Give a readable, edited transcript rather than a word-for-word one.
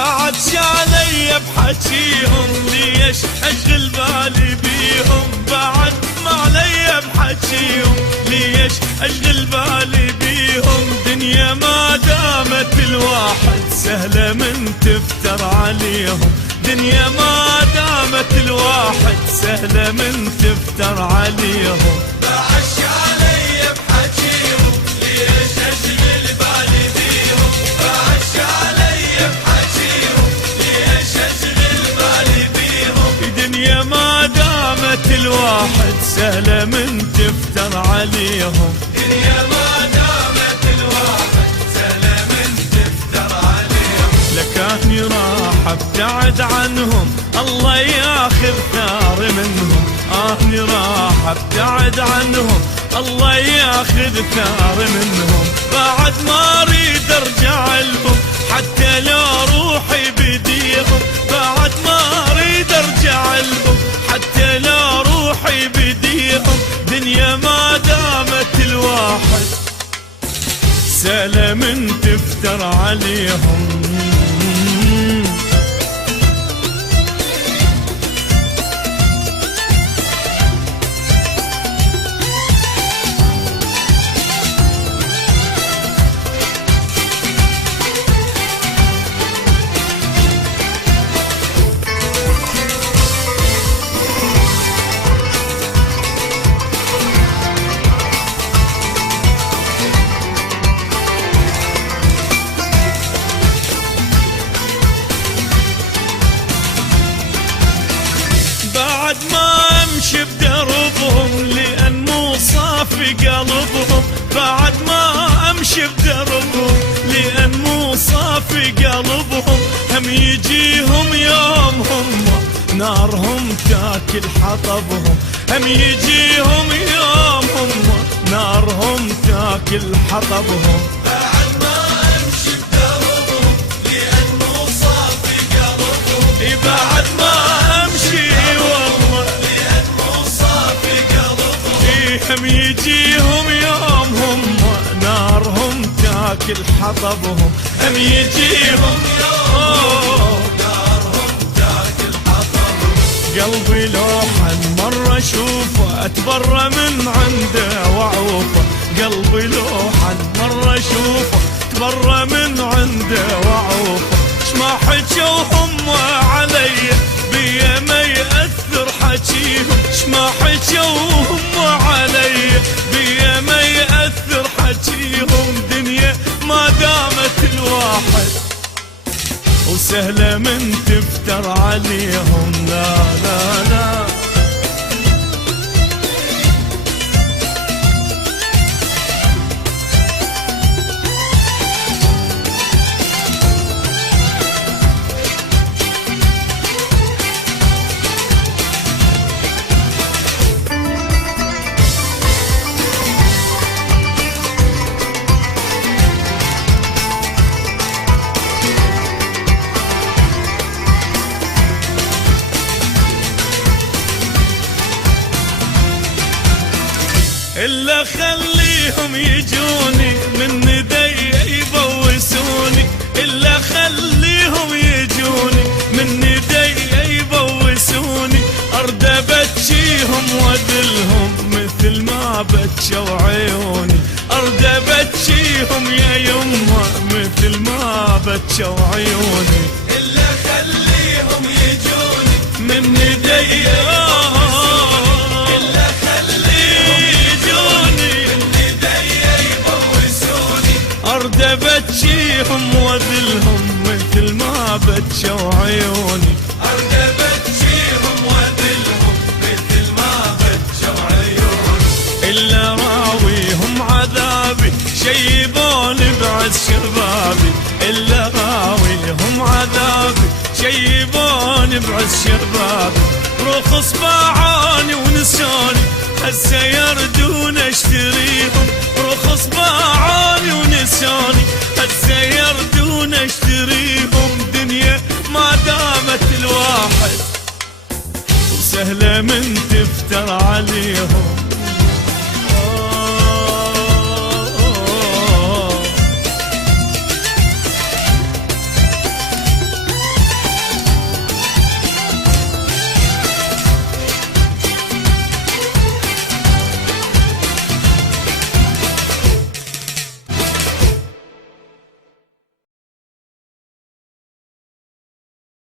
بعد علي بحكيهم ليش اشغل بالي بيهم بعد ما علي بحكيهم ليش اشغل بالي بيهم دنيا ما دامت الواحد سهلة من تفتر عليهم دنيا ما دامت الواحد سهلة من تفتر عليهم بعش علي بحكيهم ليش اشغل بالي بيهم بعش علي بحكيهم ليش اشغل بالي بيهم دنيا ما دامت الواحد سهلة من تفتر عليهم دنيا ما دامت الواحد سهلة من تفتر عليهم لكاني راح ابتعد عنهم الله ياخذ ثار منهم اني راح ابتعد عنهم الله ياخذ ثار منهم بعد ما اريد ارجع لهم حتى لو روحي بديهم بعد ما اريد ارجع لهم حتى لو روحي بديهم دنيا ما دامت الواحد سهلة من تفتر عليهم بعد ما امشي بدربهم لان مو صافي قلبهم بعد ما امشي بدربهم لان مو صافي قلبهم هم يجيهم يوم هم نارهم تاكل حطبهم هم يجيهم يوم هم نارهم تاكل حطبهم بعد ما امشي بدربهم لان مو صافي قلبهم بعد ما امشي والله لان مو صافي قلبهم هم يجيهم يوم هم نارهم تاكل حطبهم هم يجيهم يوم نارهم تاكل حطبهم قلبي لوحا مرة اشوفه اتبرى من عنده واعوفه قلبي لوحا مرة اشوفه اتبرى من عنده واعوفه شما حكوا هم علي بيا ما يأثر حكيهم شما حكوا هم علي بيا ما يأثر حكيهم دنيا ما دامت الواحد وسهلة من تفتر عليهم لا لا لا إلا خليهم يجوني من ندي يبوسوني إلا خليهم يجوني من ندي يبوسوني أرد أبكيهم وأدلهم مثل ما بكوا عيوني أرد أبكيهم يا يمه مثل ما بكوا عيوني إلا خليهم يجوني من ندي أرد أبكيهم وأذلهم مثل ما بكوا عيوني أرد أبكيهم وأذلهم مثل ما بكوا عيوني إلا راويهم عذابي شيبوني بعز شبابي إلا راويهم عذابي شيبوني بعز شبابي رخص باعوني ونسوني هسه يردون اشتريهم رخص باعوني ونسوني هسه يردون اشتريهم دنيا ما دامت الواحد وسهلة من تفتر عليهم